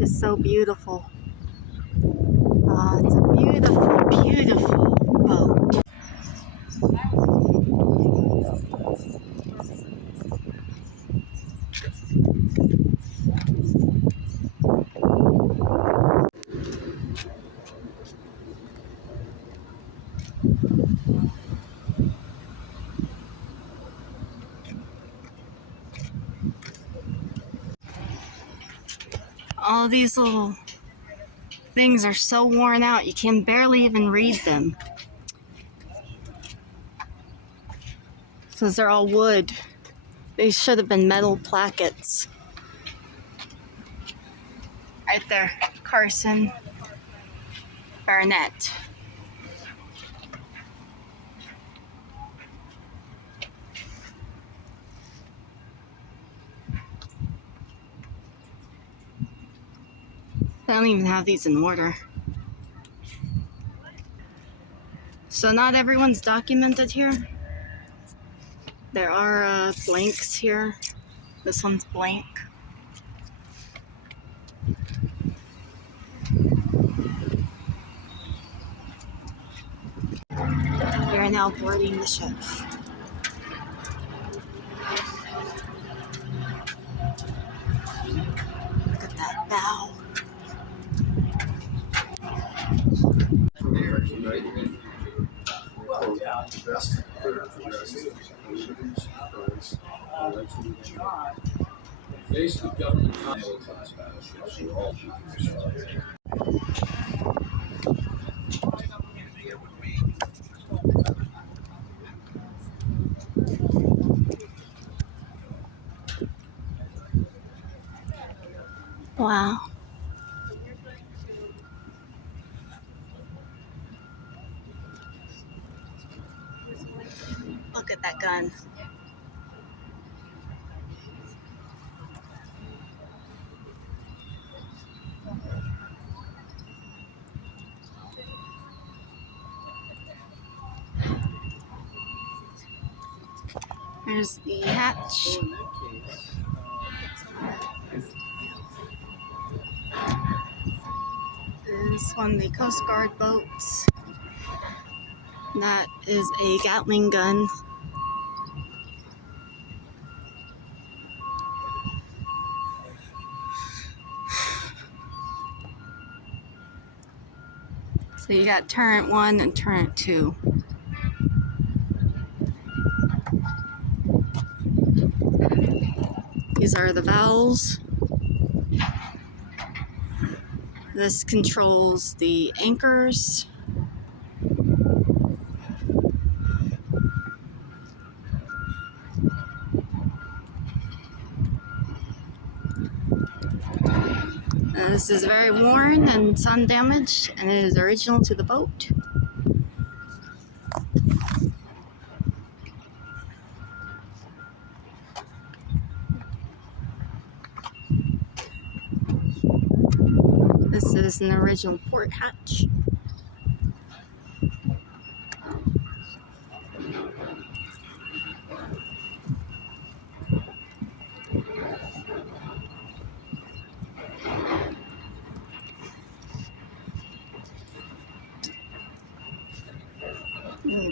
is so beautiful. It's a beautiful, beautiful boat. All these little things are so worn out you can barely even read them. Because they're all wood. They should have been metal plackets. Right there, Carson Barnett. They don't even have these in order. So not everyone's documented here. There are blanks here. This one's blank. We are now boarding the ship. Look at that bow. Basic government class battleships were all Wow. Look at that gun. There's the hatch. This one, the Coast Guard boats. That is a Gatling gun. So you got turret 1 and turret 2. These are the valves. This controls the anchors. This is very worn and sun damaged, and it is original to the boat. This is an original port hatch.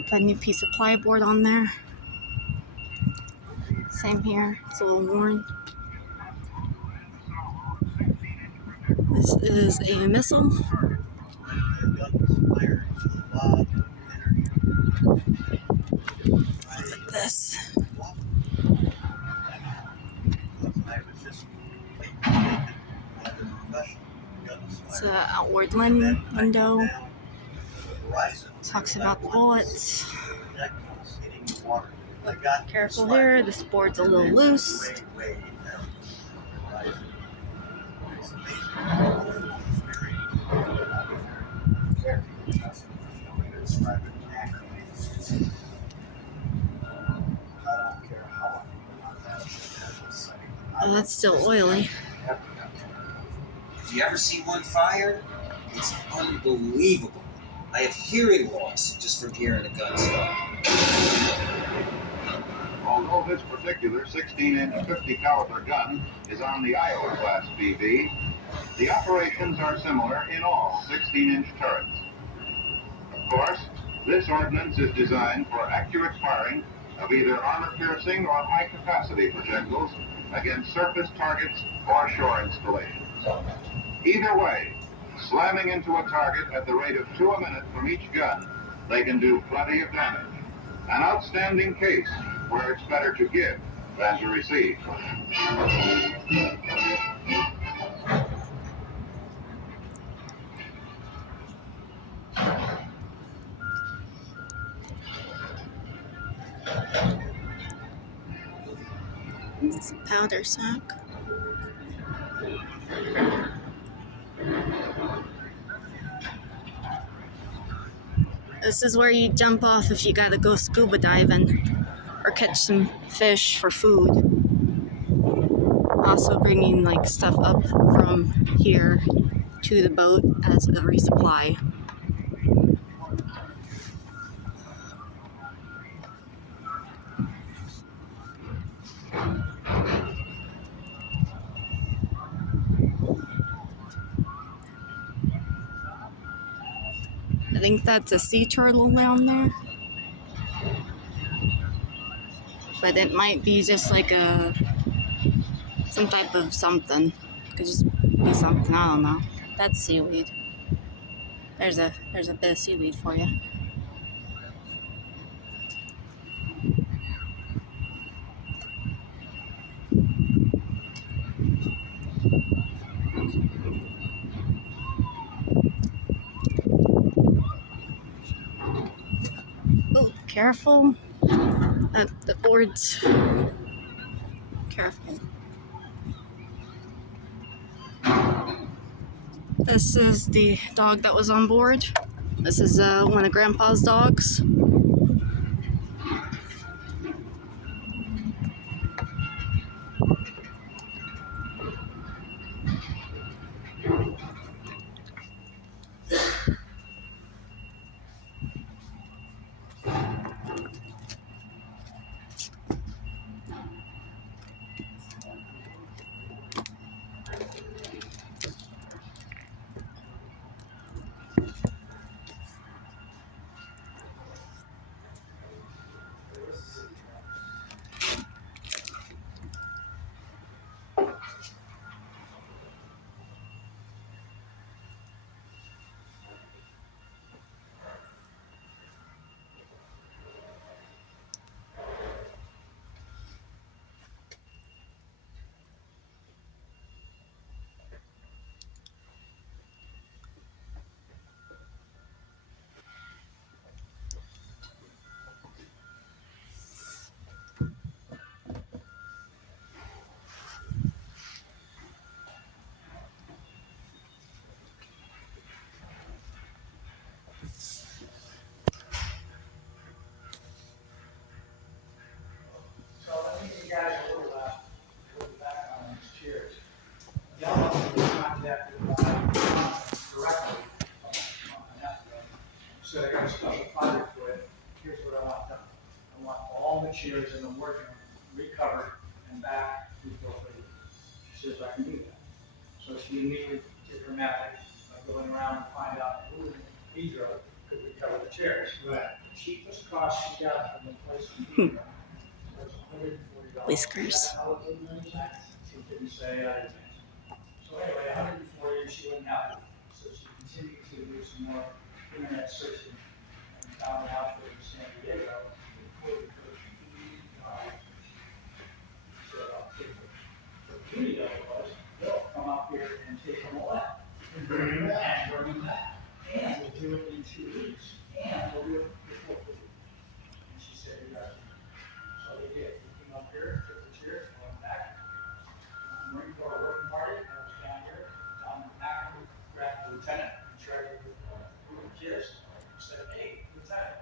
Put a new piece of plyboard on there. Same here, it's a little worn. This is a missile. Look at this. It's an outward window. Talks about the bullets. Careful here, this board's a little loose. Oh, that's still oily. If you ever see one fire, it's unbelievable. I have hearing loss just from hearing the gun start. Although this particular 16-inch 50 caliber gun is on the Iowa class BB, The operations are similar in all 16-inch turrets. Of course, this ordnance is designed for accurate firing of either armor-piercing or high-capacity projectiles against surface targets or shore installations. Either way, slamming into a target at the rate of 2 a minute from each gun, they can do plenty of damage. An outstanding case where it's better to give than to receive. It's a powder sack. This is where you jump off if you gotta go scuba diving or catch some fish for food. Also bringing like stuff up from here to the boat as a resupply. I think that's a sea turtle down there. But it might be just like some type of something. Could just be something, I don't know. That's seaweed. There's a bit of seaweed for you. Oh, careful. The boards. Careful. This is the dog that was on board. This is one of Grandpa's dogs. Guys, a little back on these chairs. Y'all was contacted directly so I got a special project for it. Here's what I want done. I want all the chairs in the working room recovered and back before free. She says I can do that. So she immediately did her math by going around and find out who in Pedro could recover the chairs. Right. The cheapest cost she got from the place in Pedro was $140. Whiskers. She didn't say I didn't. So anyway, 140, she wouldn't have it. So she continued to do some more internet searching and found out that in San Diego, the beauty of it was, they'll come up here and take them all out. And bring them back. And we'll do it in 2 weeks. And we'll do it before 2 weeks. And she said, you got it. So they did. We came up here, took the chairs, went back. Marine Corps working party, I was down here, down in Macon, grabbed the lieutenant, in charge of the chairs. Said, hey, lieutenant,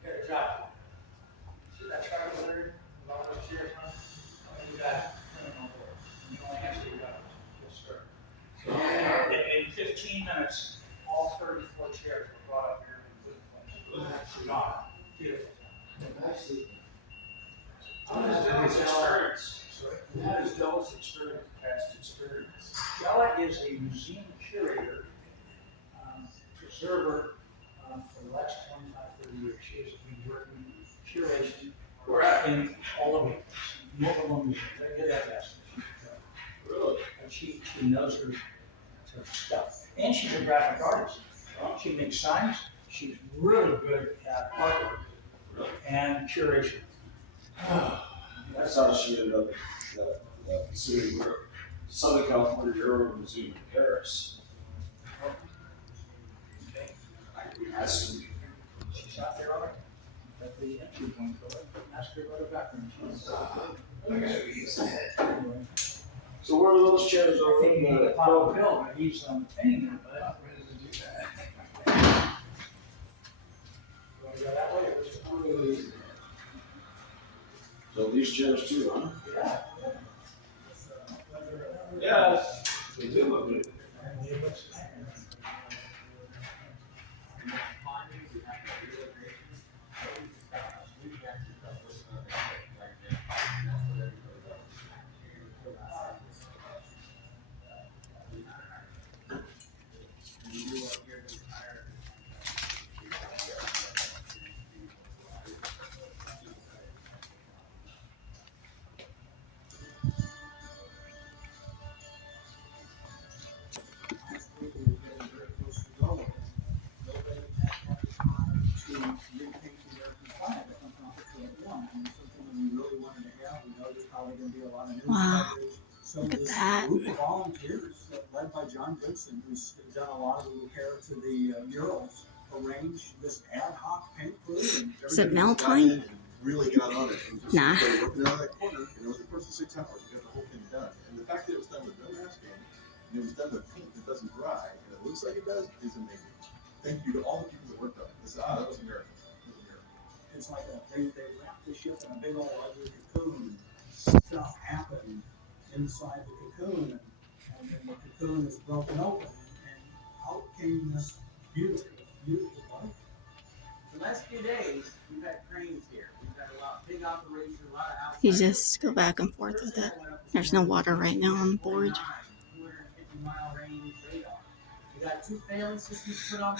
you got a job. See that truck over there with all those chairs on? You got criminal work. You only answer your job. Yes, sir. So in 15 minutes, all 34 chairs were brought up here and put in place. Gone. Beautiful. Actually, How does that experience? That is Jella's experience, past experience. Jella is a museum curator, preserver for the last 25, 30 years. She has been working curation in all over the place. Multiple museums. They get that best. Really? And she knows her stuff. And she's a graphic artist. She makes signs. She's really good at artwork and curation. That's how she ended up pursuing Southern California Railroad Museum in Paris. Okay. I asked her, She's out there already. At the entry point, ask her about her background. I gotta be used to that. So where are those chairs I over think he in made a the pile of bill, but he's painting them, but. Not ready to do that. You wanna go that way or this way? So these chairs too, huh? Yeah. Yeah, they do look good. Wow, look at that. Group of volunteers led by John Goodson, who's done a lot of the repair to the murals, arranged this ad hoc paint crew. Is it mail time? Really got on it and just Nah. started working out of that corner, and over the course of 6 hours, we got the whole thing done. And the fact that it was done with no masking, and it was done with paint that doesn't dry, and it looks like it does, is amazing. Thank you to all the people that worked on it. That was a miracle. It was a miracle. It's like they wrapped the ship in a big old ugly cocoon. Stuff happened inside the cocoon, and then the cocoon is broken open, and out came this beautiful, beautiful life. The last few days, we've had cranes here. We've had a lot, big operation, a lot of outside. You just go back and forth with it. There's no water right now on the board. 250-mile range radar. We got 2 failing systems put on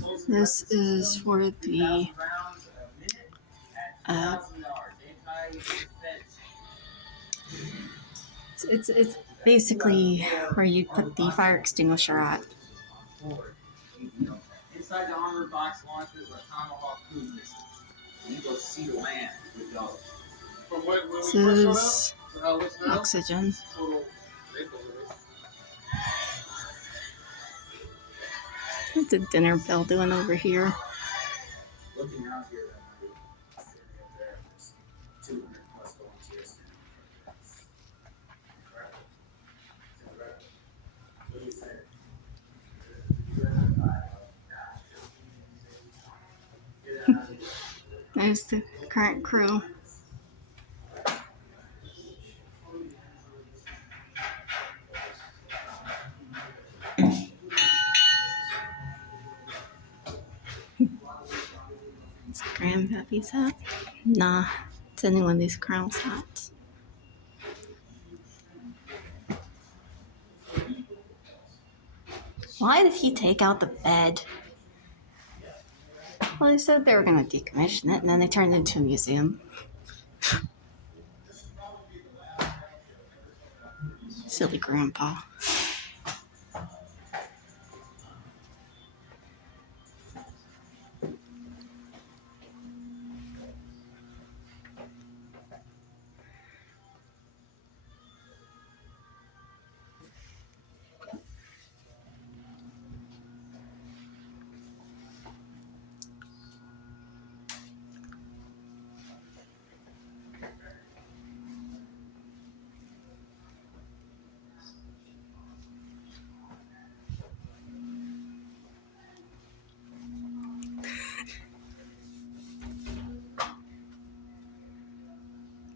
board. This is for the 3,000 rounds a minute at 2,000 yards. it's basically where you put the fire extinguisher at. Inside the armored box launchers are Tomahawk cruise missiles. You go see the land with those. From when we This first showed up, is to how it looks now, oxygen. total makeover. What's a dinner bell doing over here? Looking out here, that area there, there's 200 plus volunteers. Incredible. Incredible. What do you think? There's the current crew. It's Grandpappy's hat. Nah, it's any one of these Colonel's hats. Why did he take out the bed? Well, they said they were going to decommission it, and then they turned it into a museum. Silly grandpa.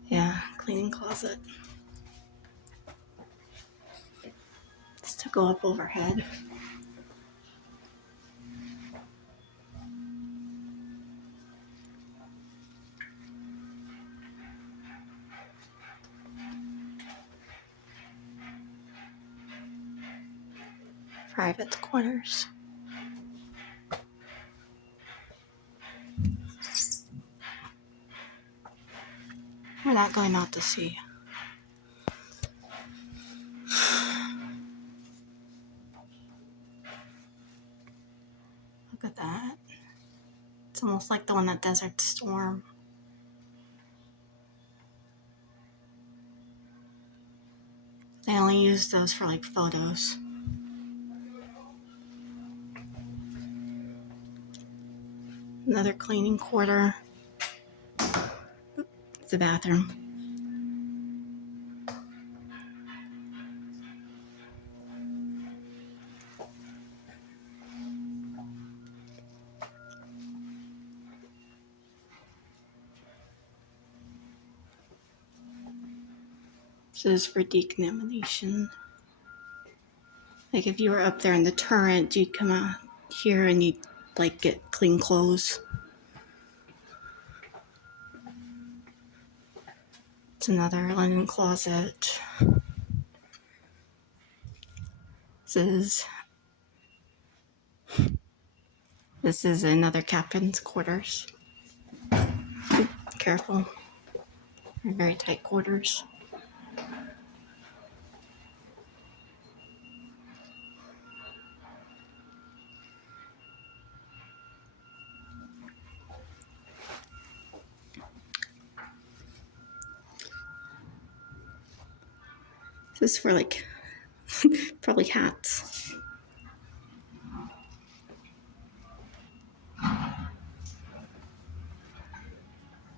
Yeah, cleaning closet. Just to go up overhead. private quarters. We're not going out to sea. Look at that. It's almost like the one at Desert Storm. They only use those for like photos. Another cleaning quarter. It's a bathroom. This is for decontamination. Like if you were up there in the turret, you'd come out here and you'd like get clean clothes. It's another linen closet. This is another captain's quarters. Careful. They're very tight quarters. This is for like probably hats.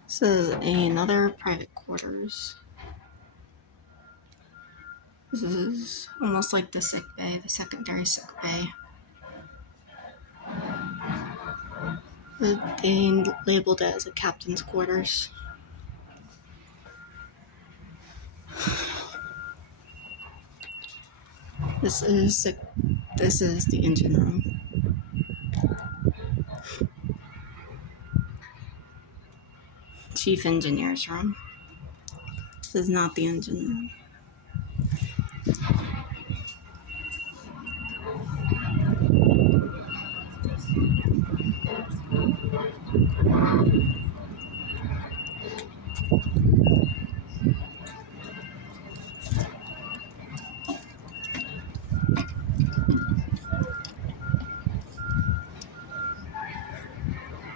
This is another private quarters. This is almost like the sick bay, the secondary sick bay. They labeled it as a captain's quarters. This is the engine room. Chief engineer's room. This is not the engine room.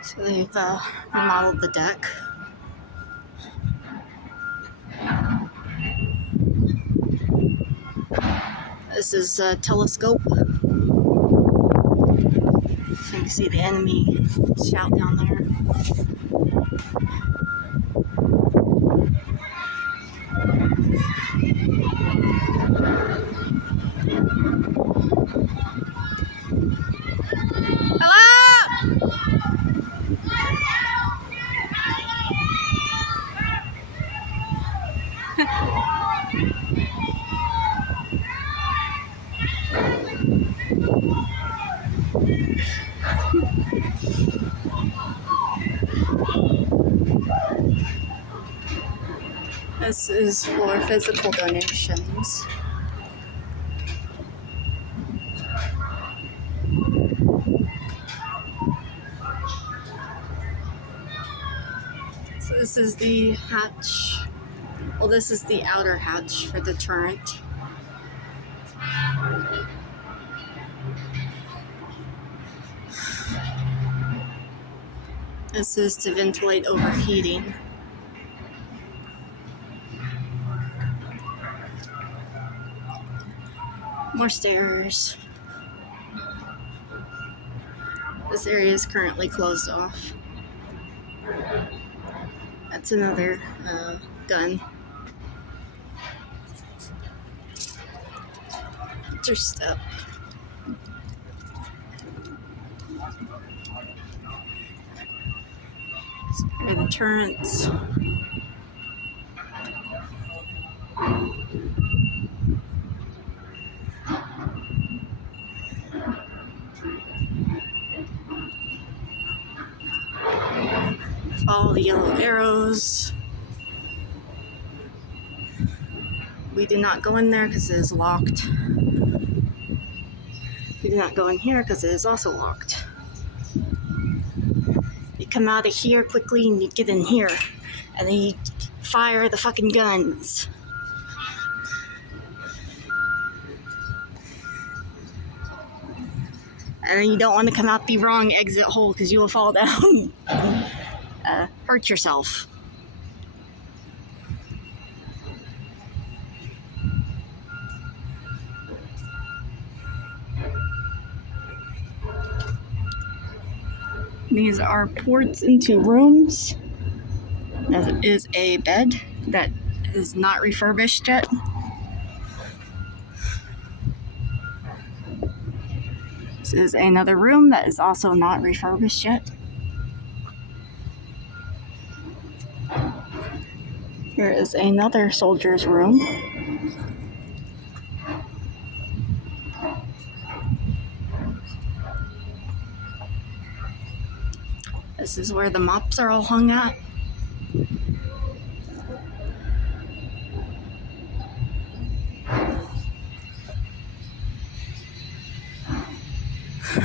So they've remodeled the deck. This is a telescope. So you can see the enemy shout down there. This is for physical donations. So this is the hatch. Well, this is the outer hatch for the turret. This is to ventilate overheating. More stairs. This area is currently closed off. That's another gun. It's your step. Here are the turrets. Follow the yellow arrows. We do not go in there because it is locked. You do not go in here because it is also locked. You come out of here quickly and you get in here. And then you fire the fucking guns. And then you don't want to come out the wrong exit hole because you will fall down and hurt yourself. These are ports into rooms. There is a bed that is not refurbished yet. This is another room that is also not refurbished yet. Here is another soldier's room. This is where the mops are all hung at.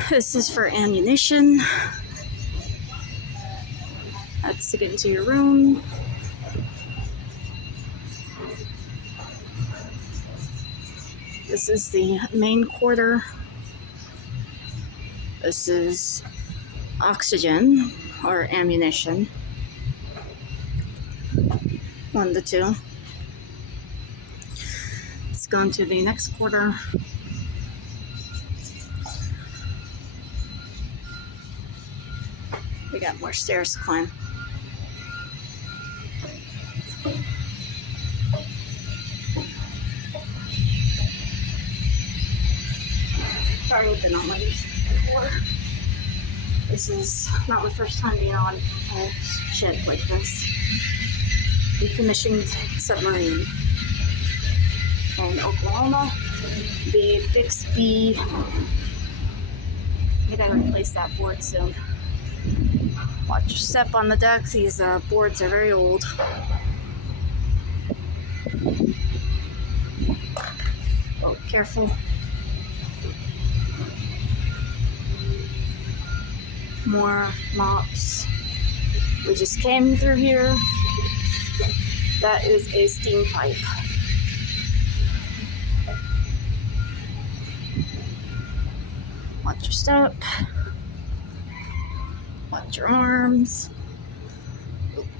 This is for ammunition. That's to get into your room. This is the main quarter. This is oxygen or ammunition. 1 to 2. Let's go into the next quarter. We got more stairs to climb. I've been on one of these before. This is not my first time being on a ship like this. Decommissioned submarine. In Oklahoma, the Bixby. I gotta replace that board soon. Watch your step on the deck. These boards are very old. Oh, careful. More mops. We just came through here. That is a steam pipe. Watch your step. Watch your arms.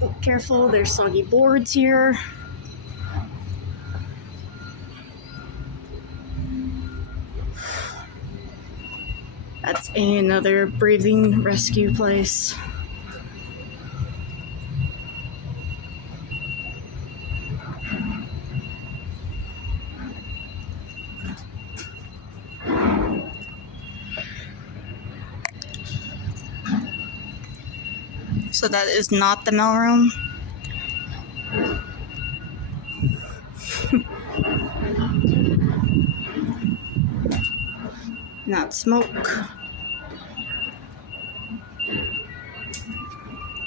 Oh, careful, there's soggy boards here. That's another breathing rescue place. So that is not the mailroom. Not smoke.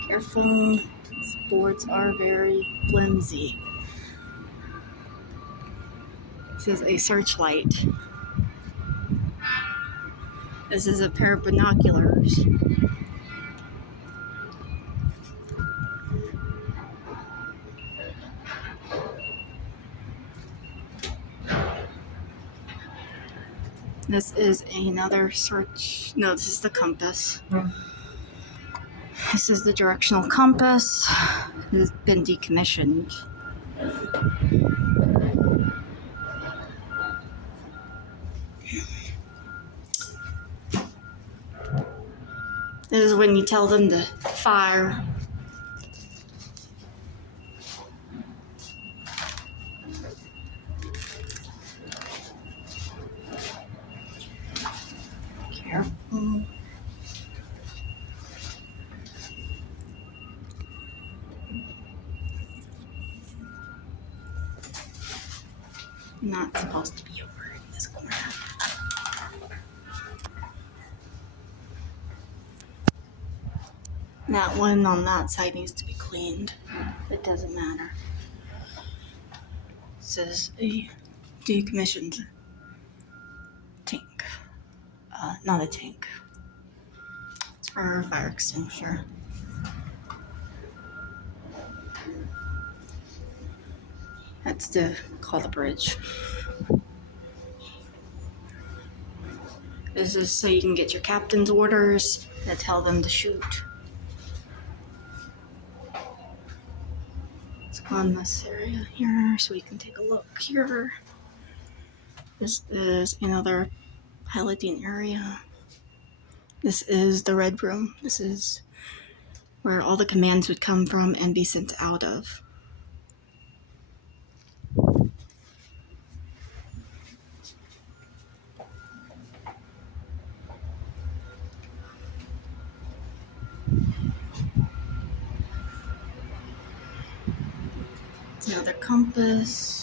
Careful, these boards are very flimsy. This is a searchlight. This is a pair of binoculars. This is another search. No, this is the compass. This is the directional compass. It has been decommissioned. This is when you tell them to fire. Careful. Not supposed to be over in this corner. That one on that side needs to be cleaned. It doesn't matter. This is a decommissioned tank. not a tank. It's for a fire extinguisher. That's to call the bridge. This is so you can get your captain's orders that tell them to shoot. Let's go in this area here so we can take a look here. This is another piloting area. This is the red room. This is where all the commands would come from and be sent out of. It's another compass.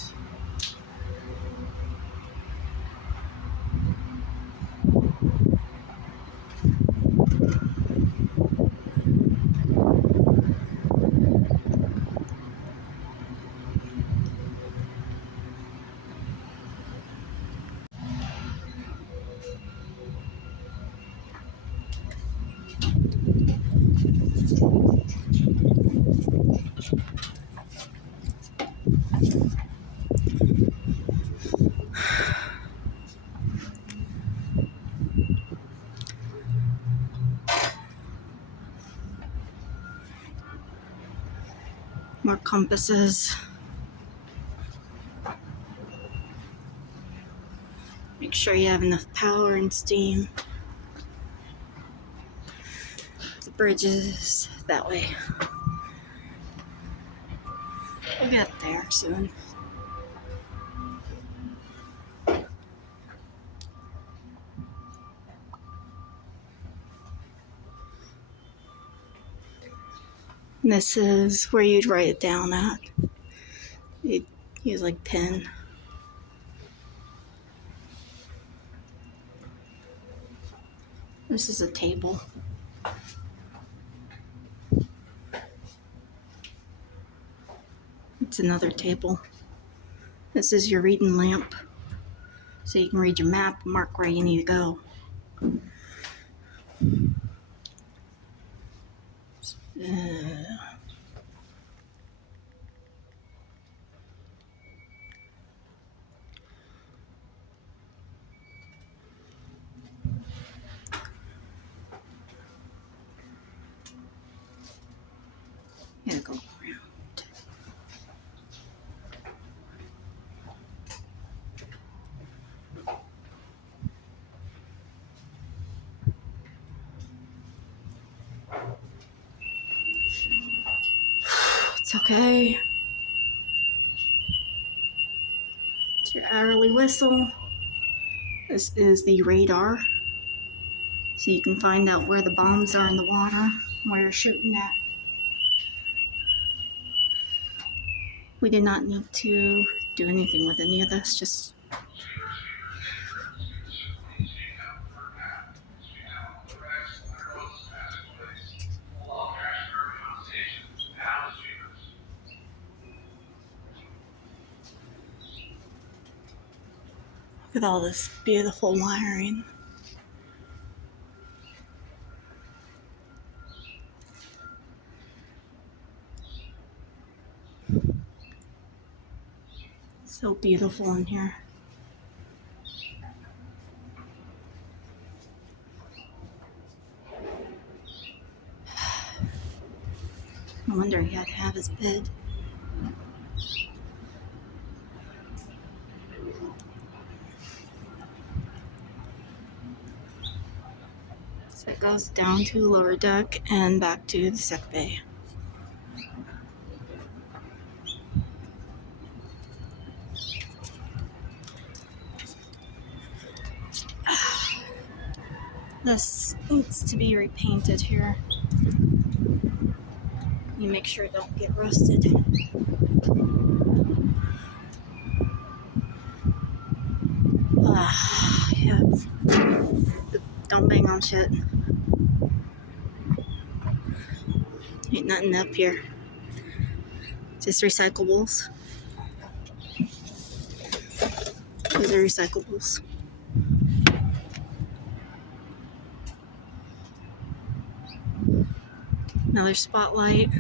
More compasses. Make sure you have enough power and steam. The bridge is that way. We'll get there soon. And this is where you'd write it down at. You'd use like pen. This is a table. It's another table. This is your reading lamp. So you can read your map and mark where you need to go. Yeah, go around. It's okay. It's your hourly whistle. This is the radar. So you can find out where the bombs are in the water, where you're shooting at. We did not need to do anything with any of this, just look at all this beautiful wiring. So beautiful in here. No wonder he had to have his bed. So it goes down to lower deck and back to the sick bay. This needs to be repainted here. You make sure it don't get rusted. Yeah. Don't bang on shit. Ain't nothing up here. Just recyclables. These are recyclables. Another spotlight.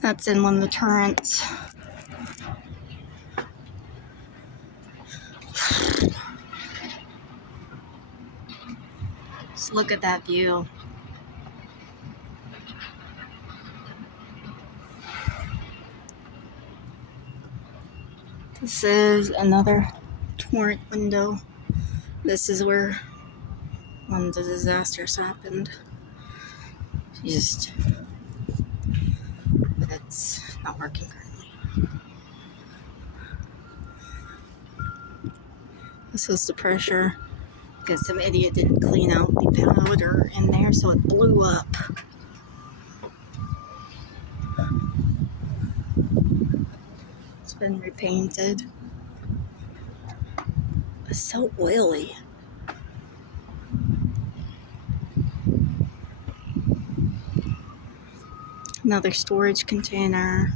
That's in one of the turrets. Just look at that view. This is another torrent window. This is where one of the disasters happened. But it's not working currently. This was the pressure because some idiot didn't clean out the powder in there, so it blew up. It's been repainted. It's so oily. Another storage container.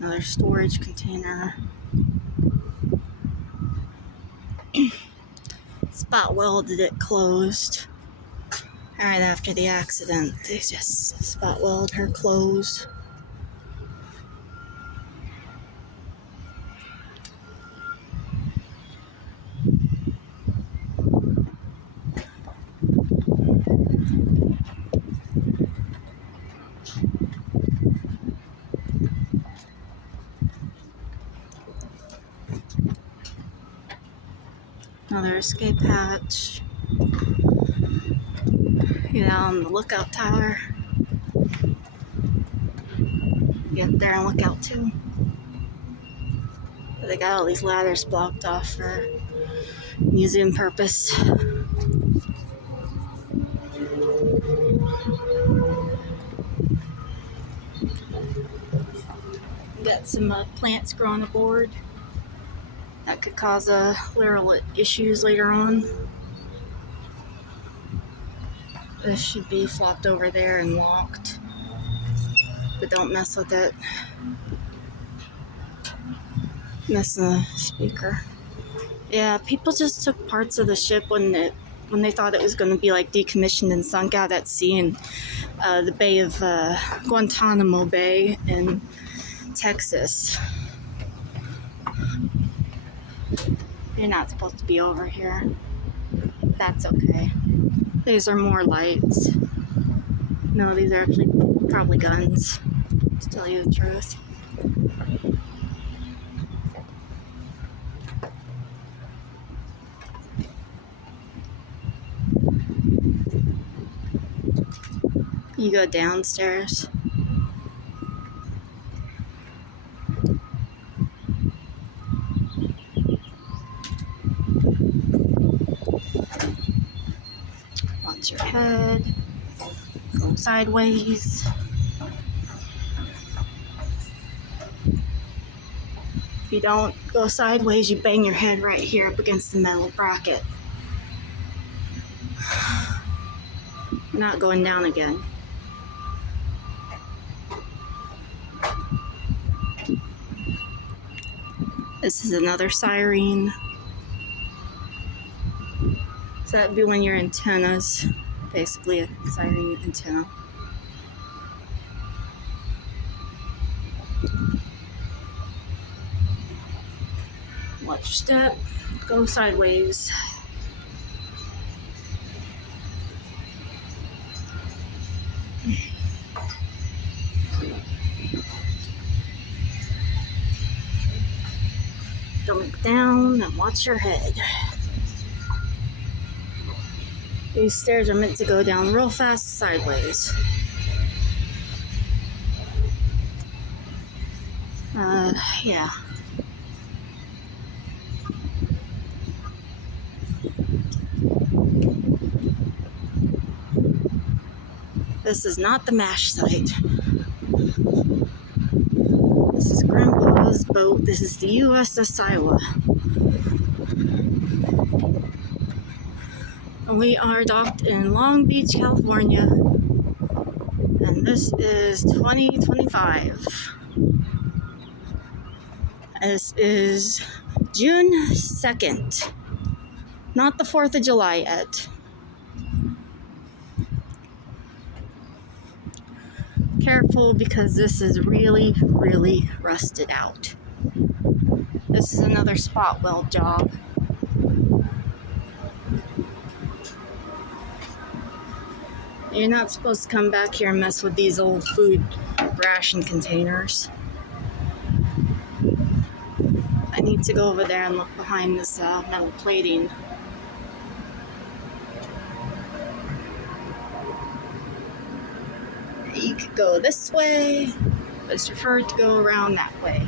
Another storage container. Spot welded it closed. Right after the accident, they just spot welded her closed. Another escape hatch. Get out on the lookout tower. Get up there and look out too. But they got all these ladders blocked off for museum purpose. Got some plants growing aboard. That could cause literal issues later on. This should be flopped over there and locked. But don't mess with it. Mess the speaker. Yeah, people just took parts of the ship when they thought it was going to be like decommissioned and sunk out at sea in the Bay of Guantanamo Bay in Texas. You're not supposed to be over here. That's okay. These are more lights. No, these are actually probably guns, to tell you the truth. You go downstairs. Watch your head. Go sideways. If you don't go sideways, you bang your head right here up against the metal bracket. You're not going down again. This is another siren. So that'd be when your antennas, basically a siren antenna. Watch your step. Go sideways. Don't look down and watch your head. These stairs are meant to go down real fast sideways. Yeah. This is not the MASH site. This is Grandpa's boat. This is the USS Iowa. We are docked in Long Beach, California. And this is 2025. This is June 2nd. Not the 4th of July yet. Careful, because this is really, really rusted out. This is another spot weld job. You're not supposed to come back here and mess with these old food ration containers. I need to go over there and look behind this metal plating. You could go this way, but it's preferred to go around that way.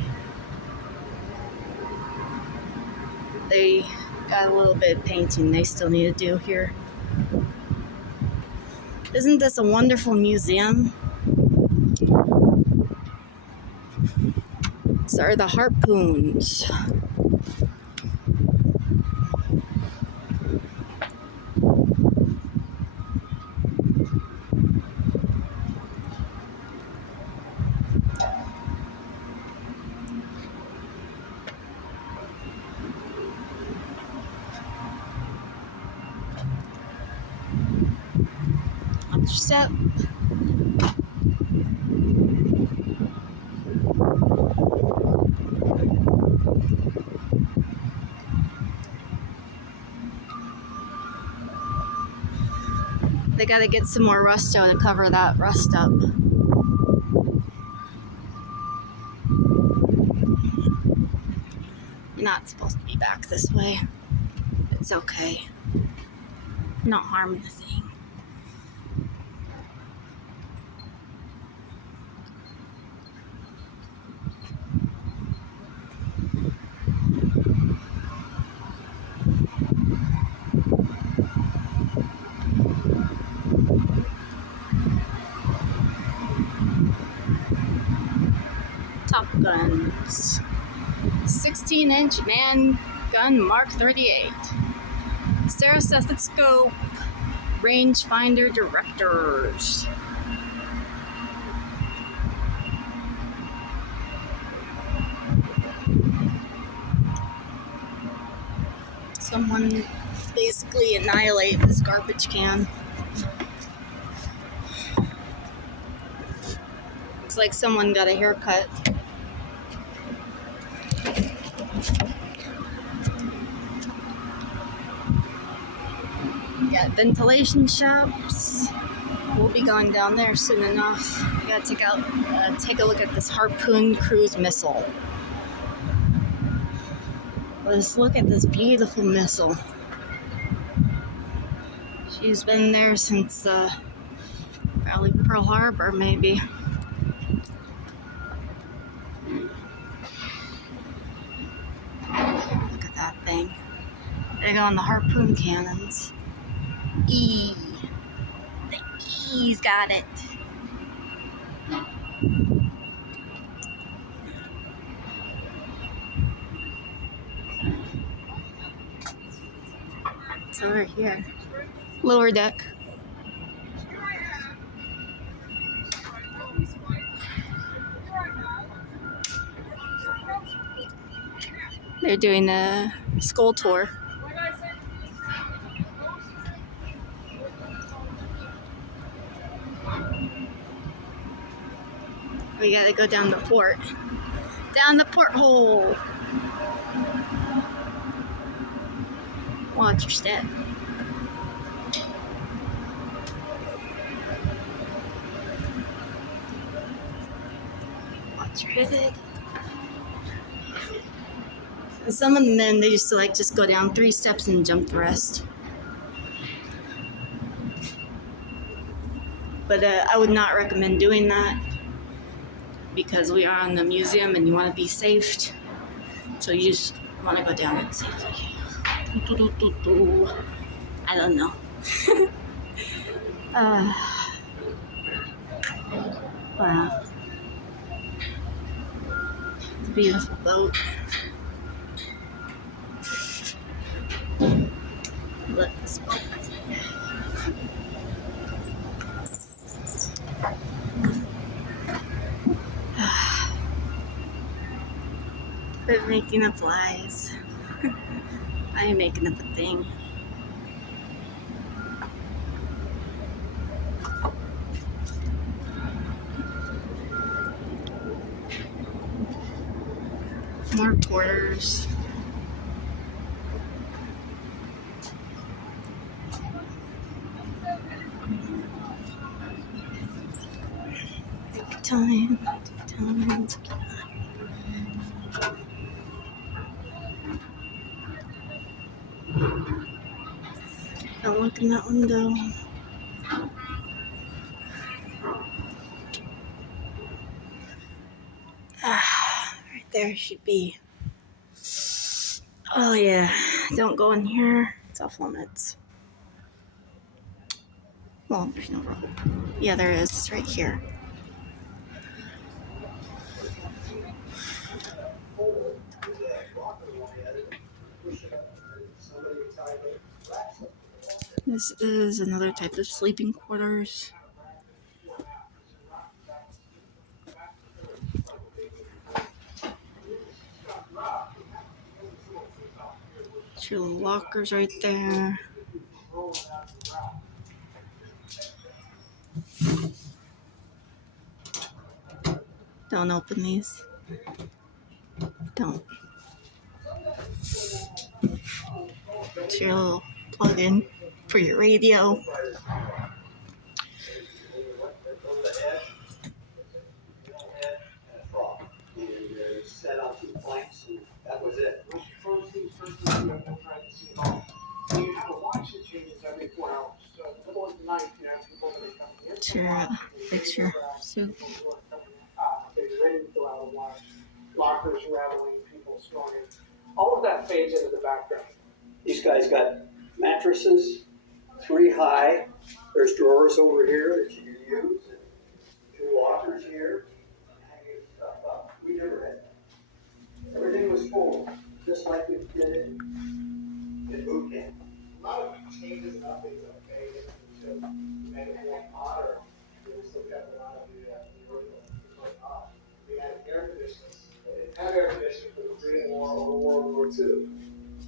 They got a little bit of painting they still need to do here. Isn't this a wonderful museum? These are the harpoons. Watch your step. They gotta get some more rusto to cover that rust up. You're not supposed to be back this way. It's okay. You're not harming the thing. Top guns. 16-inch man gun Mark 38. Stethoscope. Rangefinder directors. Someone basically annihilate this garbage can. Looks like someone got a haircut. Got ventilation shops. We'll be going down there soon enough. We gotta take a look at this Harpoon cruise missile. Let's look at this beautiful missile. She's been there since probably Pearl Harbor, maybe. Look at that thing. They go on the Harpoon cannons. E. The E's got it. It's over here. Lower deck. They're doing a school tour. We gotta go down the port. Down the porthole. Watch your step. Watch your pivot. And some of the men, they used to just go down 3 steps and jump the rest. But I would not recommend doing that, because we are in the museum and you want to be safe. So you just want to go down it safely. I don't know. Wow. It's a beautiful boat. Look at this boat. Quit making up lies. I am making up a thing. More quarters. Take time. Don't look in that window. Right there should be. Oh yeah, don't go in here. It's off limits. Well, there's no rope. Yeah, there is. It's right here. This is another type of sleeping quarters. Two lockers right there. Don't open these. Don't. It's your little plug-in for your radio. Set out 2 planks, and that was it. First things first, we have to try to see it all. You have a watch that changes every 4 hours. So in the middle of the night, you have people that are coming in. It's your fixture soup. They're ready to fill out a watch. Lockers rattling, people snoring. All of that fades into the background. These guys got mattresses, 3 high. There's drawers over here that you can use. And 2 lockers here. Hanging stuff up. We never had that. Everything was full, just like we did it in boot camp. A lot of changes about things okay, until we made it more modern. We still kept a lot of the original going on. We had air conditioning. They didn't have air conditioning for the Korean War or World War II.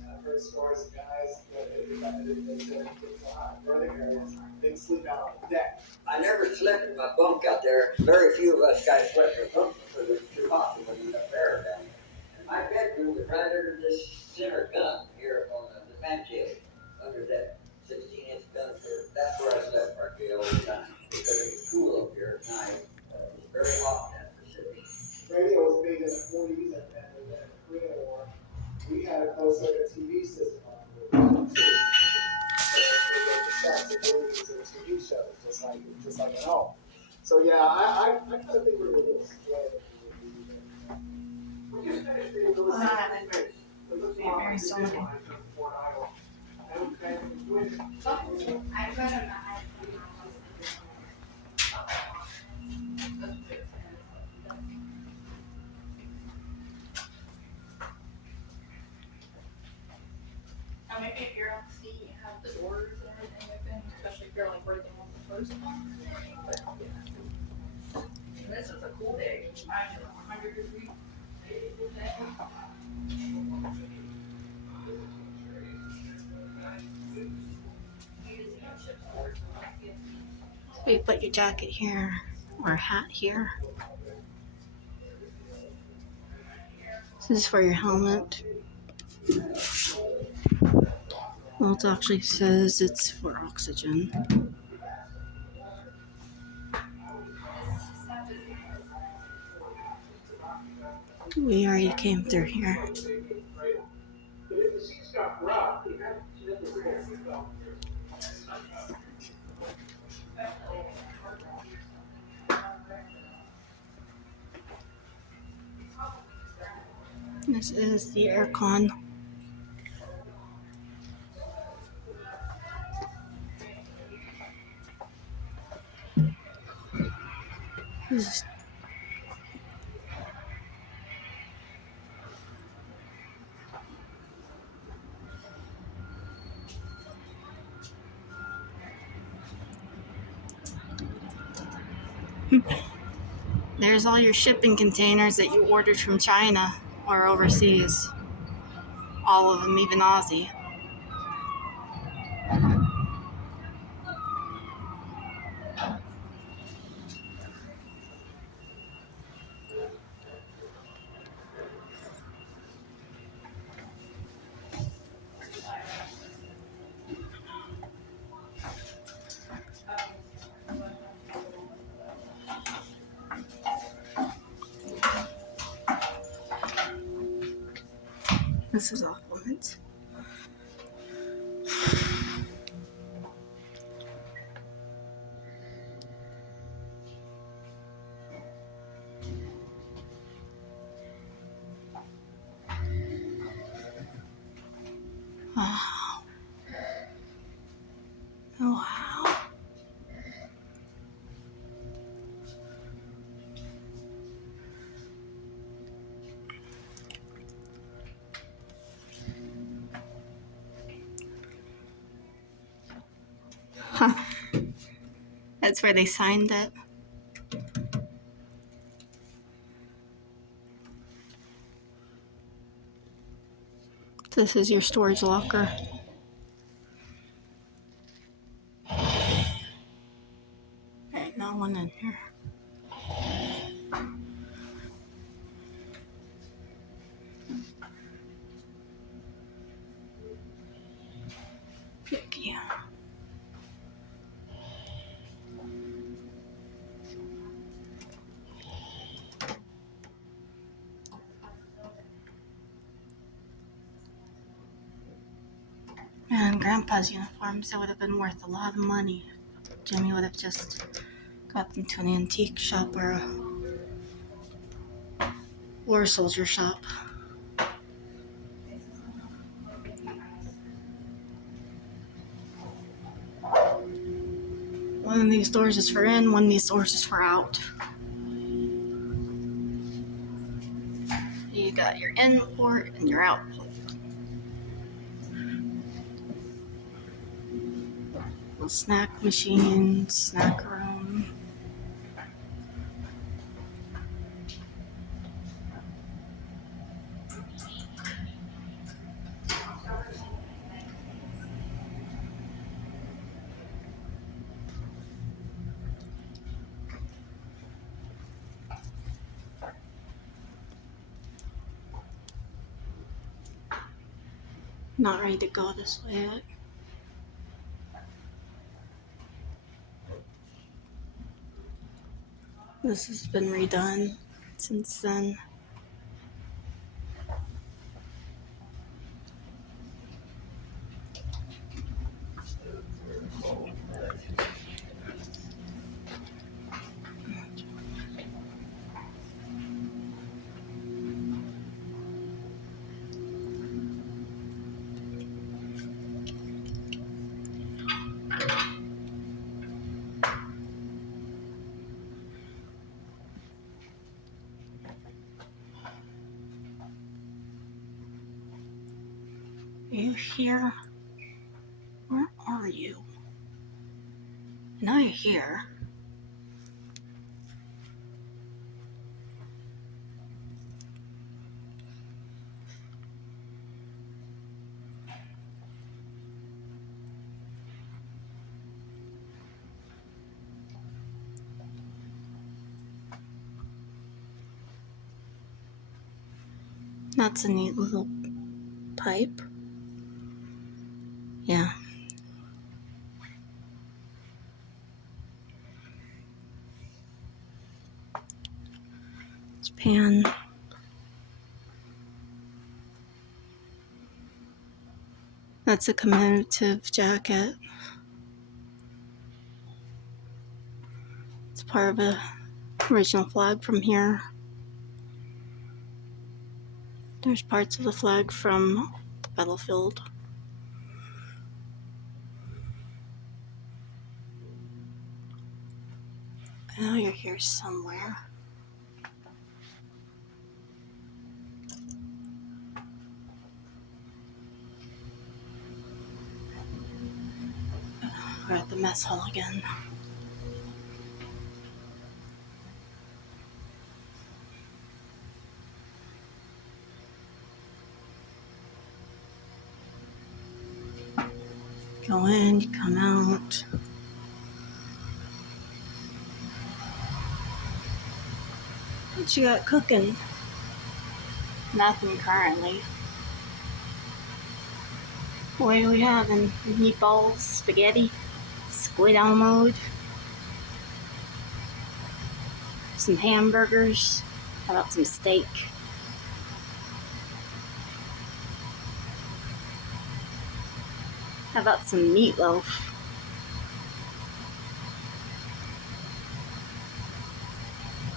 I've heard stories of guys that they said it's so hot in berthing areas, they'd sleep out on the deck. I never slept in my bunk out there. Very few of us guys slept in our bunks because it was too hot to put in the air down there. My bedroom was right under this center gun here on the fan tail, under that 16-inch gun there. That's where I slept practically all the time, because it was cool up here at night. It was very hot in that Pacific. Radio was big in the 40s and then in the Korean War. We had a closed circuit TV system on the roof. They wrote the sets and movies and TV shows, just like at home. So yeah, I kind of think we're a little split. Very solid. Now maybe if you're on the seat, you have the doors and everything open, especially if you're like right on the first one. But yeah. And this is a cool day. Imagine 100 degrees. So you put your jacket here or hat here. This is for your helmet. Well, it actually says it's for oxygen. We already came through here. This is the aircon. This There's all your shipping containers that you ordered from China or overseas. All of them, even Aussie. This is off limits. Wow. Wow. Huh. That's where they signed it. This is your storage locker. There ain't no one in here. Yeah. Man, Grandpa's uniforms, it would have been worth a lot of money. Jimmy would have just got them to an antique shop or a soldier shop. One of these doors is for in, one of these doors is for out. You got your in port and your out port. Little snack machine, snack room. Not ready to go this way yet. This has been redone since then. Are you here? Where are you? I know you're here. That's a neat little pipe. Yeah. It's pan. That's a commemorative jacket. It's part of a original flag from here. There's parts of the flag from the battlefield. I know you're here somewhere. We're at the mess hall again. Go in, you come out. What you got cooking? Nothing currently. What are we having? Meatballs, spaghetti, squid on mode, some hamburgers. How about some steak? How about some meatloaf?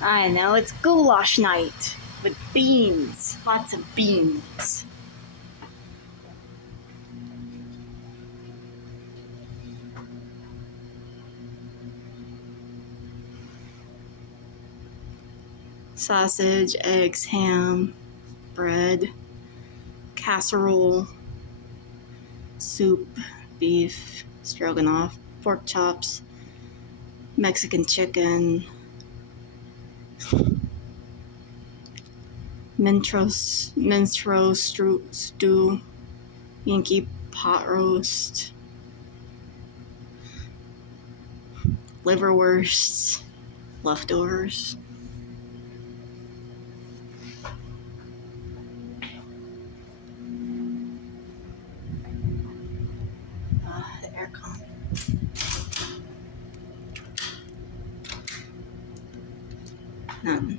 I know, it's goulash night with beans. Lots of beans. Sausage, eggs, ham, bread, casserole, soup, beef, stroganoff, pork chops, Mexican chicken, minstrel stew, Yankee pot roast, liverwursts, leftovers. The aircon. None.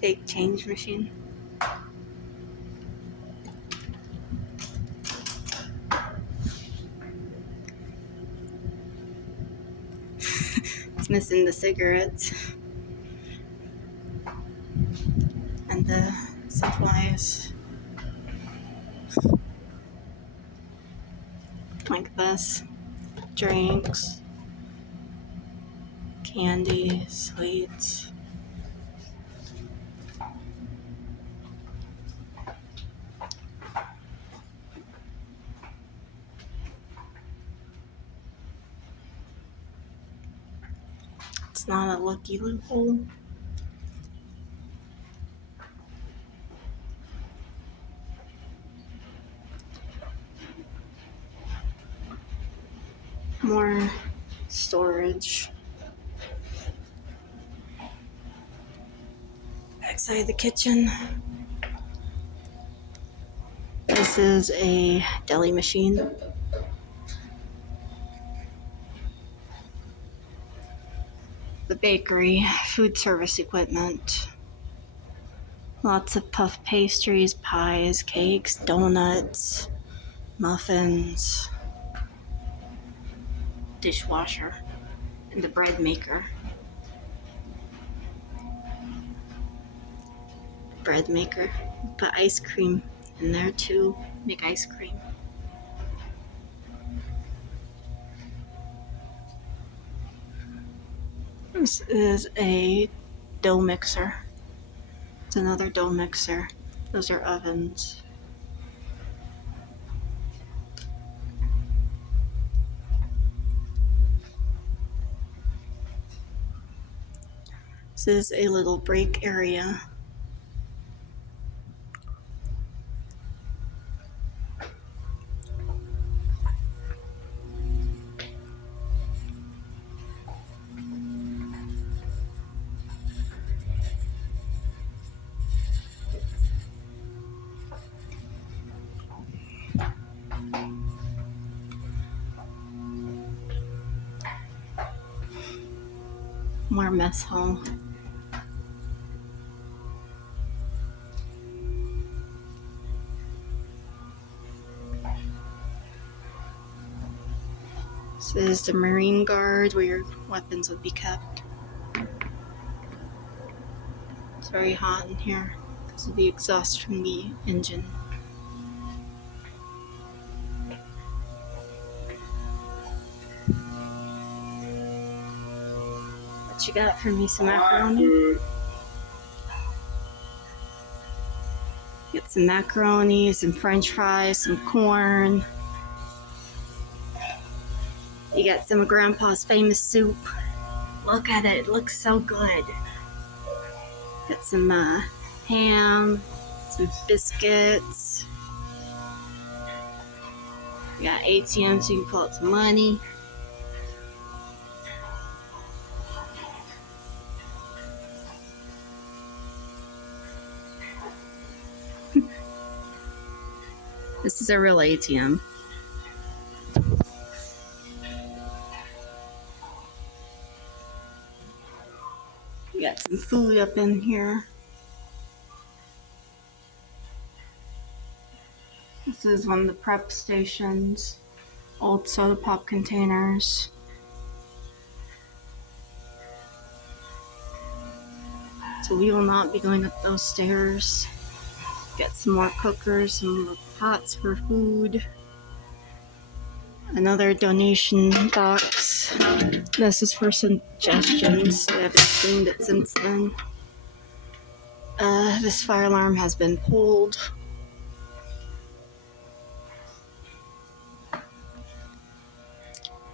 Fake change machine. It's missing the cigarettes and the supplies like this. Drinks, candy, sweets. It's not a lucky loophole. More storage. Backside the kitchen. This is a deli machine. The bakery, food service equipment. Lots of puff pastries, pies, cakes, donuts, muffins. Dishwasher and the bread maker. Bread maker. Put ice cream in there too. Make ice cream. This is a dough mixer. It's another dough mixer. Those are ovens. This is a little break area. More mess hall. This is the Marine Guard where your weapons would be kept. It's very hot in here because of the exhaust from the engine. What you got for me? Some macaroni? Get some macaroni, some french fries, some corn. You got some of Grandpa's famous soup. Look at it, it looks so good. Got some ham, some biscuits. We got ATM so you can pull out some money. This is a real ATM. food up in here. This is one of the prep stations. Old soda pop containers. So we will not be going up those stairs. Get some more cookers, some more pots for food. Another donation box. This is for suggestions. They haven't cleaned it since then. This fire alarm has been pulled.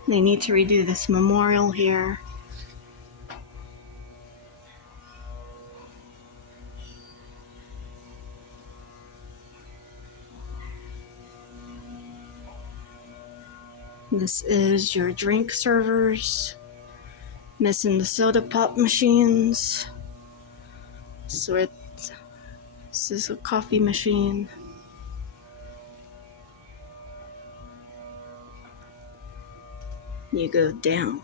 They need to redo this memorial here. This is your drink servers. Missing the soda pop machines. So this is a coffee machine. You go down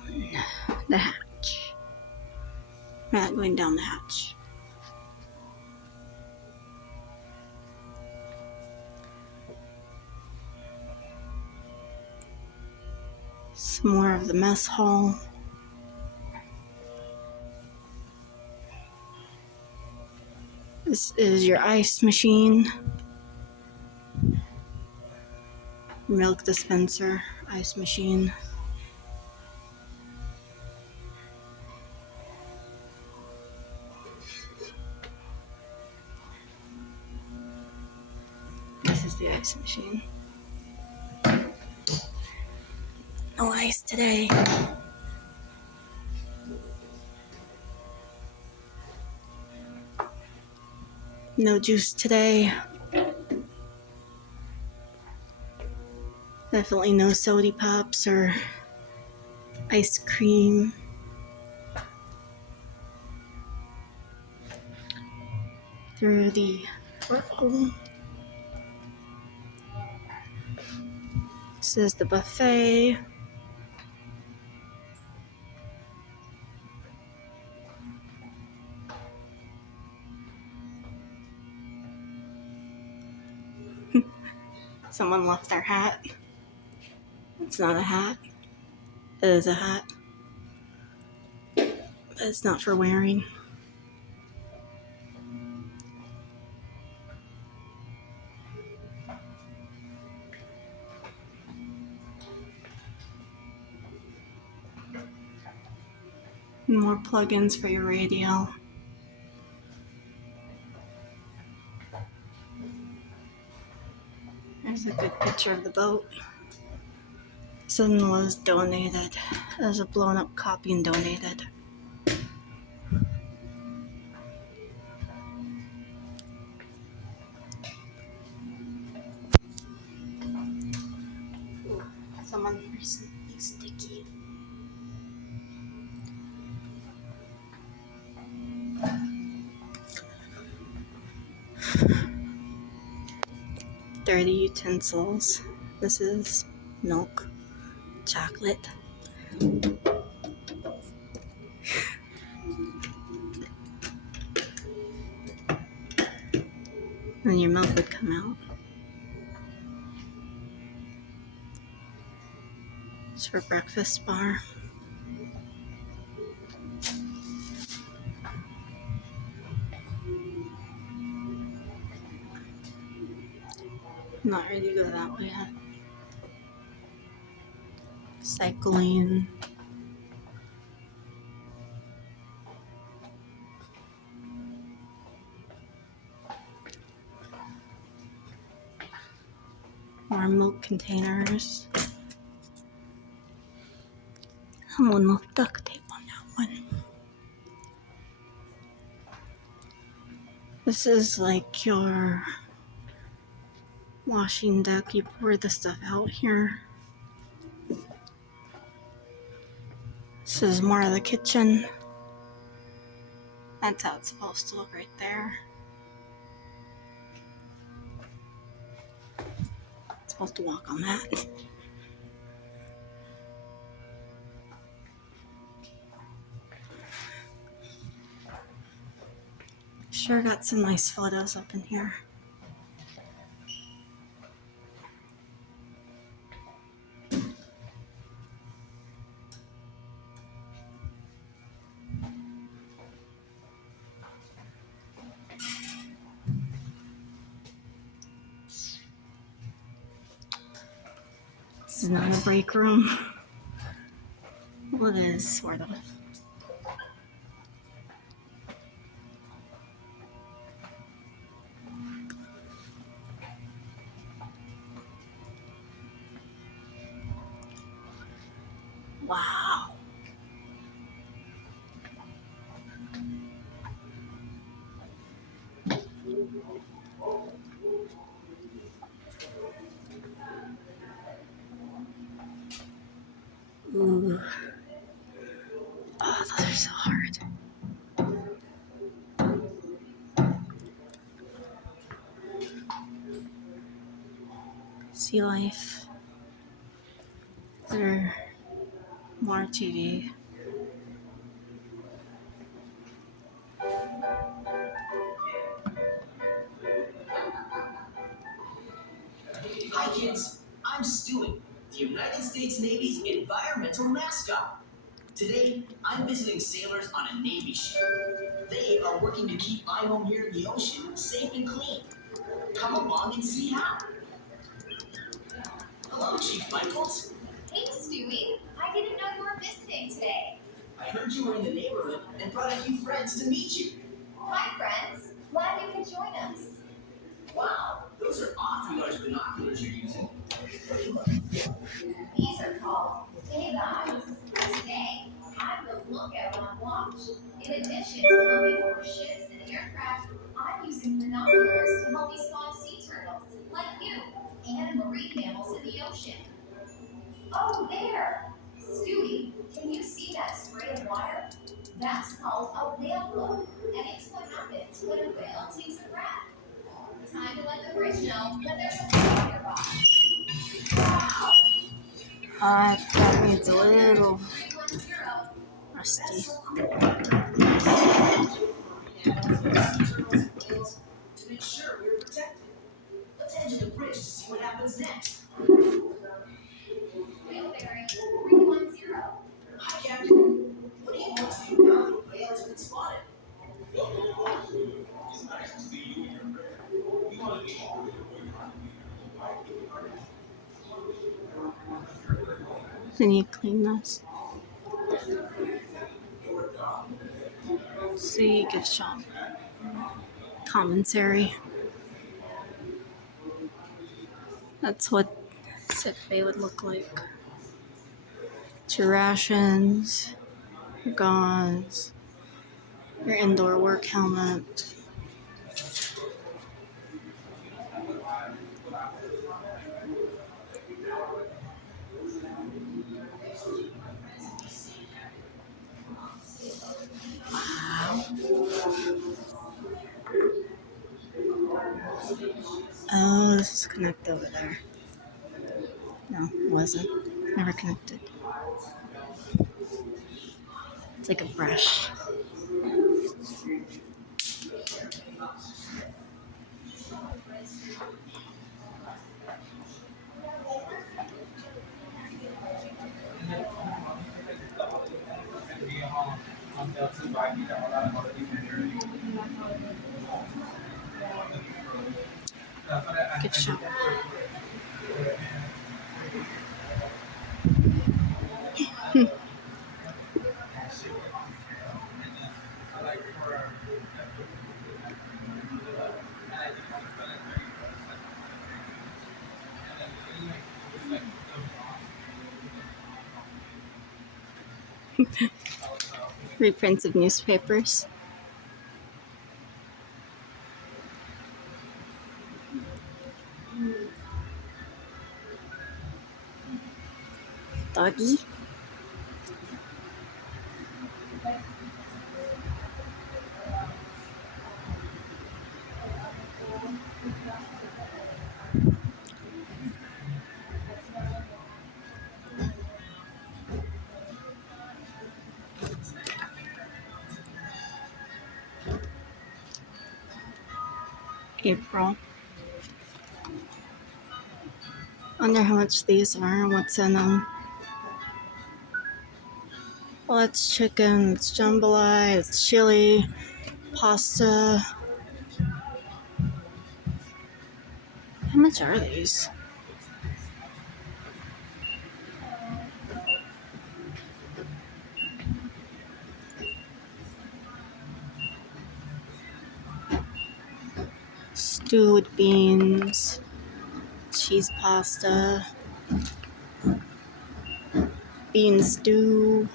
the hatch. We're not going down the hatch. Some more of the mess hall. This is your ice machine. Milk dispenser, ice machine. This is the ice machine. No ice today. No juice today. Definitely no soda pops or ice cream. Through the portal. This is the buffet. Someone left their hat. It's not a hat. It is a hat. But it's not for wearing. More plugins for your radio. There's a good picture of the boat. This one was donated. As a blown up copy and donated. Someone recently sticky. Dirty utensils. This is milk, chocolate. And your milk would come out. It's for breakfast bar. Not ready to go that way yet. Cycling. More milk containers. Someone left duct tape on that one. This is like your washing deck. You pour the stuff out here. This is more of the kitchen. That's how it's supposed to look right there. It's supposed to walk on that. Sure got some nice photos up in here. This is not a break room. Well, it is, sort of. Wow. Ooh. Oh, those are so hard. Sea life. Is there more TV? Hi kids, I'm Stewie, the United States Navy's environmental mascot. Today, I'm visiting sailors on a Navy ship. They are working to keep my home here in the ocean safe and clean. Come along and see how. Hello, Chief Michaels. Hey, Stewie. I didn't know you were visiting today. I heard you were in the neighborhood and brought a few friends to meet you. Hi, friends. Glad you could join us. Wow, those are awfully large binoculars you're using. What are you looking for? These are called Big Eyes. Today, I'm the lookout on watch. In addition to looking for ships and aircraft, I'm using binoculars to help me spot sea turtles, like you, and marine mammals in the ocean. Oh, there! Stewie, can you see that spray of water? That's called a whale hook, and it's what happens when a whale takes a breath. Time to let the bridge know that there's a whale nearby. Wow! That needs a little 310. rusty. To make sure we're protected. Let's head to the bridge to see what happens next. Whale bearing 310. Hi, Captain. What are you going to do now that a whale has been spotted? It's nice to see you and your friend. You want to be sure that Can you clean this? See, gift shop. Commentary. That's what sick bay would look like. 2 rations, your guns, your indoor work helmet. Oh, this is connected over there. No, it wasn't. Never connected. It's like a brush. Gift shop. Reprints of newspapers. Doggy. April. Wonder how much these are and what's in them. Well, it's chicken, it's jambalaya, it's chili, pasta. How much are these? Stewed beans, cheese pasta, bean stew,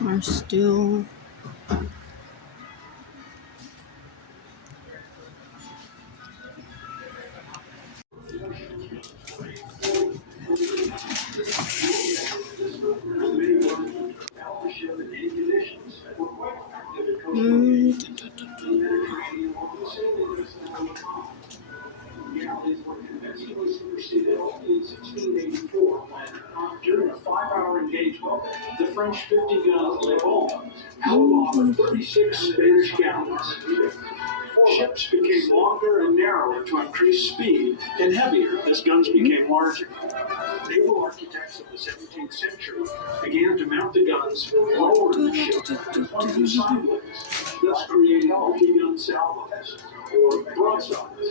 more stew. During a 5-hour engagement, the French 50 gun Le Bon held off 36 Spanish galleons. Ships became longer and narrower to increase speed and heavier as guns became larger. Naval architects of the 17th century began to mount the guns lower in the ship and point them sideways, thus creating multi-gun salvos, or broadsides.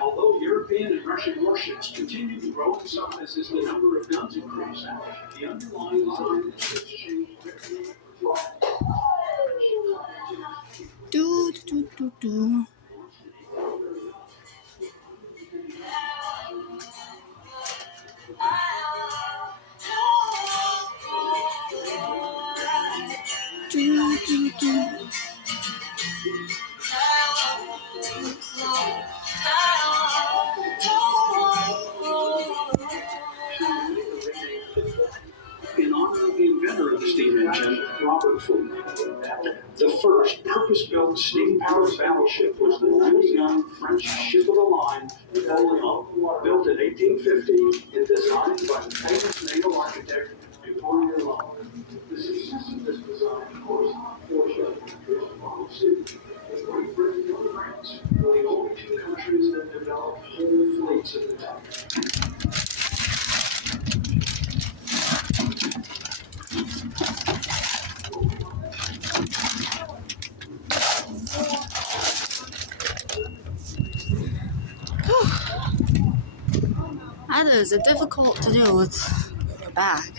Although European and Russian warships continued to grow in size as the number of guns increased, the underlying design of ships changed quickly. In honor of the inventor of the steam engine, Robert Fulton. The first purpose-built steam-powered battleship was the 90-gun French ship of the line, Napoleon, built in 1850 and designed by the famous naval architect Napoleon Hill. The success of this design, of course, foreshadowed the followed suit. Great Britain and France were the only two countries that developed whole fleets at the time. That is difficult to do with your bag.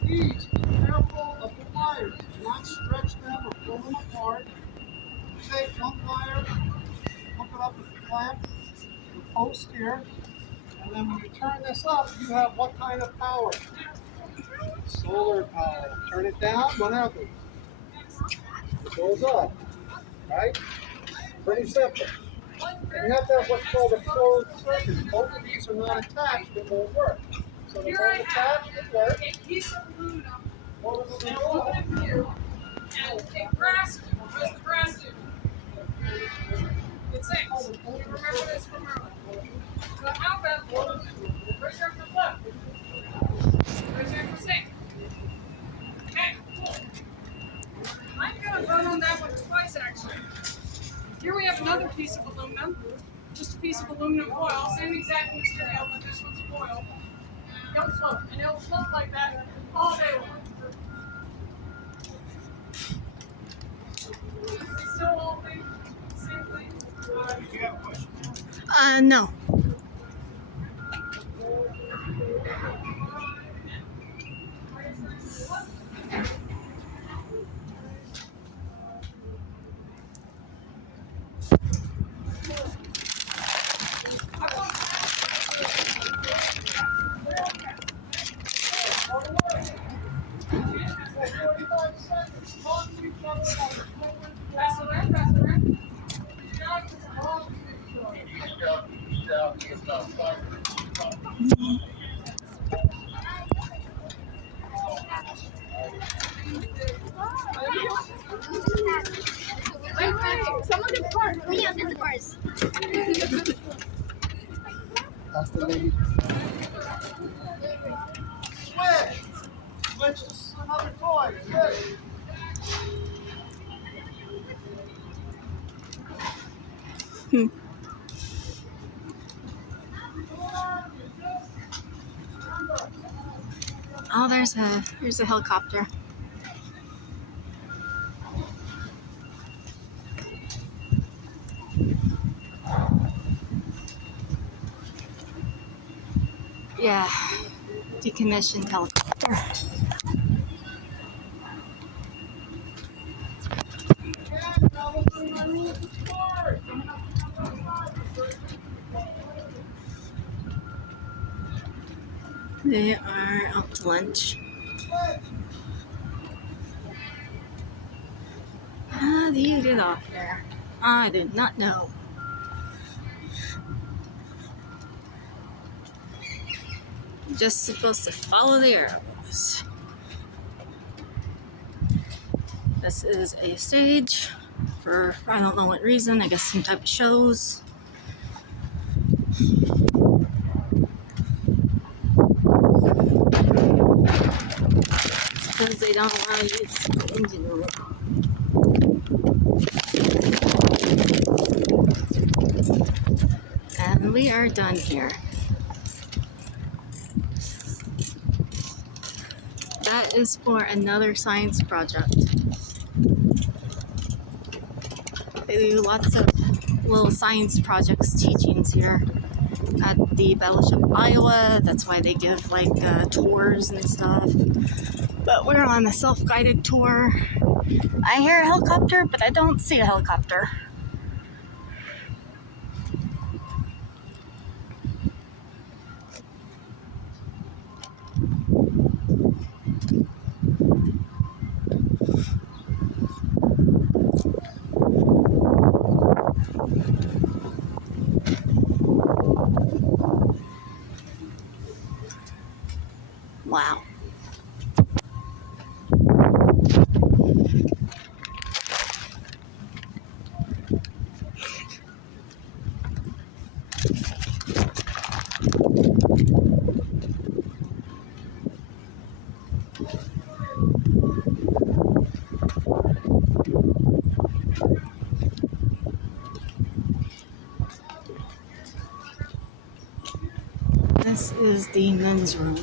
Please be careful of the wires. Do not stretch them or pull them apart. Take one wire, hook it up with the clamp, the post here, and then when you turn this up, you have what kind of power? Solar power. Turn it down, what happens? It goes up, right? Pretty simple. And you have to have what's called a closed circuit. Both of these are not attached, it won't work. So the both attached, it works. A piece of aluminum, One of them and is aluminum here, and a brass tube. What does the brass do? It sinks. You remember this from earlier. So how about where's your flip? Where's your sink? Okay, cool. I'm gonna vote on that one twice actually. Here we have another piece of aluminum. Just a piece of aluminum foil, same exact material, but this one's foil. Don't float, and it'll float like that all day long. It's still all thing, same thing. Did you have a question? No. Switch to another toy. Switch. Oh, there's a helicopter. Yeah, decommissioned helicopter. They are out to lunch. How do you get off there? I did not know. You're just supposed to follow the arrows. This is a stage for I don't know what reason. I guess some type of shows. Because they don't want to use the engine room. And we are done here. That is for another science project. They do lots of little science projects teachings here at the Battleship Iowa. That's why they give like tours and stuff. But we're on a self-guided tour. I hear a helicopter, but I don't see a helicopter. Wow. This is the men's room.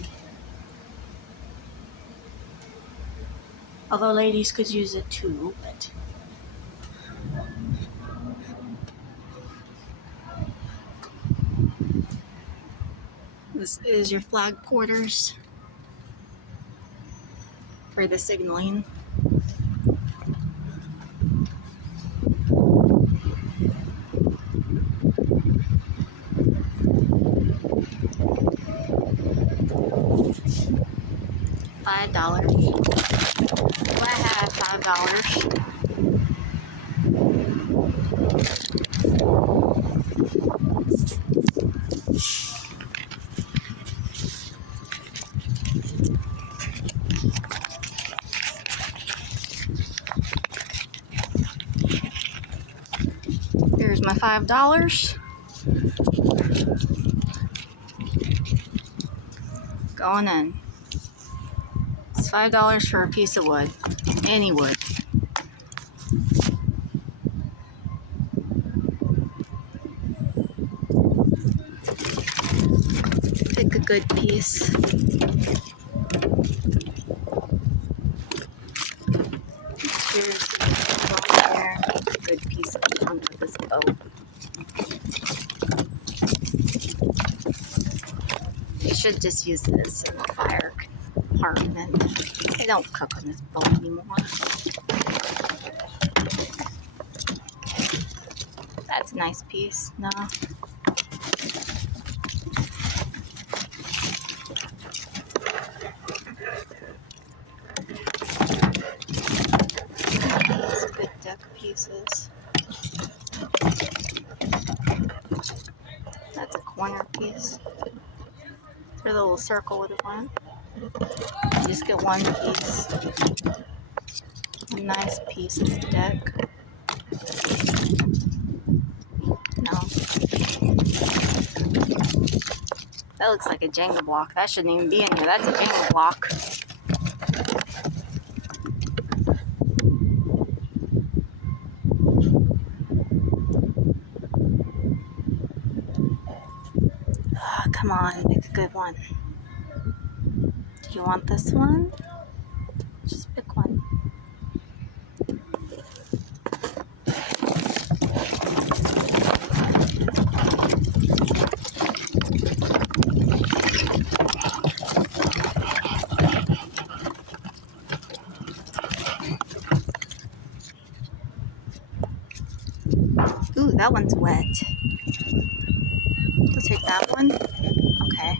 Although ladies could use it too, but this is your flag quarters for the signaling. $5. Do I have $5? Here's my $5. Going in. It's $5 for a piece of wood. Any wood. Pick a good piece. Here's the bone here. Pick a good piece of this bone. You should just use this in the fire compartment. They don't cook on this bone anymore. That's a nice piece. No. These good deck pieces. That's a corner piece. For the little circle with it on. You just get one piece. A nice piece of the deck. No. That looks like a Jenga block. That shouldn't even be in here. That's a Jenga block. Oh, come on, pick a good one. Do you want this one? Just pick one. Ooh, that one's wet. We'll take that one. Okay.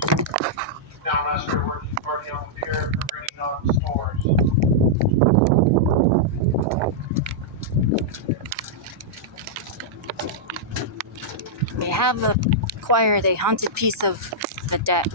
Now, Master, working on the pier for bringing on stores. They have acquired a haunted piece of the deck.